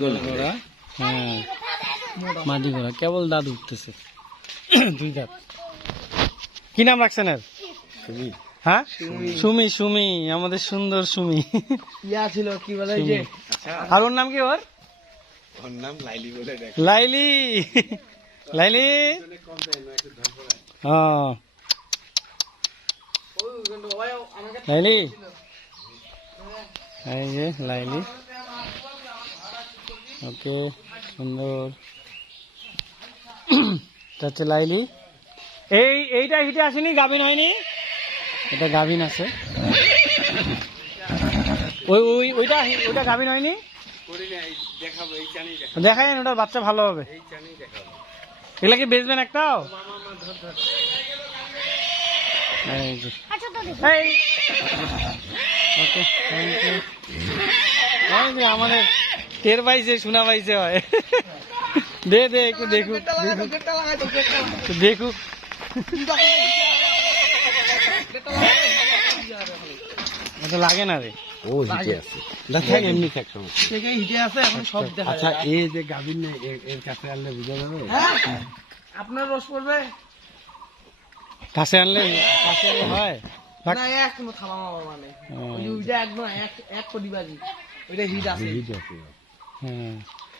ঘোড়া, হ্যাঁ মাদি ঘোড়া, কেবল দাঁত উঠতেছে, 2 দাঁত। কি নাম রাখছেন এর? হ্যাঁ সুমি, সুমি আমাদের সুন্দর সুমি। ইয়া ছিল কি বলে এই যে, আর ওর নাম কি? ওর নাম লাইলি বলে দেখ। লাইলি, লাইলি, হ্যাঁ লাইলি, এই যে লাইলি, ওকে সুন্দর। হচ্ছে লাইলি, এইটা হিটে আসেনি, গাভিন হয়নি, এটা গাভিন আছে। ওইটা গাভিন হয়নি, দেখাই ওটার বাচ্চা ভালো হবে। এগুলা কি বেচবেন একটাও? এই যে, এই, ওকে থ্যাংক ইউ। এই যে আমাদের টের পাইছে, শোনা পাইছে হয়। দে দে একটু দেখুক, দেখুক। এটা লাগে না রে, ও হিটে আছে, দেখাই এমনি থাক সমস্যা। থেকে হিটে আছে এখন সব দেখা আচ্ছা যায়। এই যে গাভীর নেই, এর কাছে আনলে বুঝা যাবে। আপনার রস পড়বে কাছে আনলে হয়। থাক। না, এক কোনো থামামা মানে ওইটা একদম এক কোটি বাজি, ওইটা হিট আছে। হিট আছে। হ্যাঁ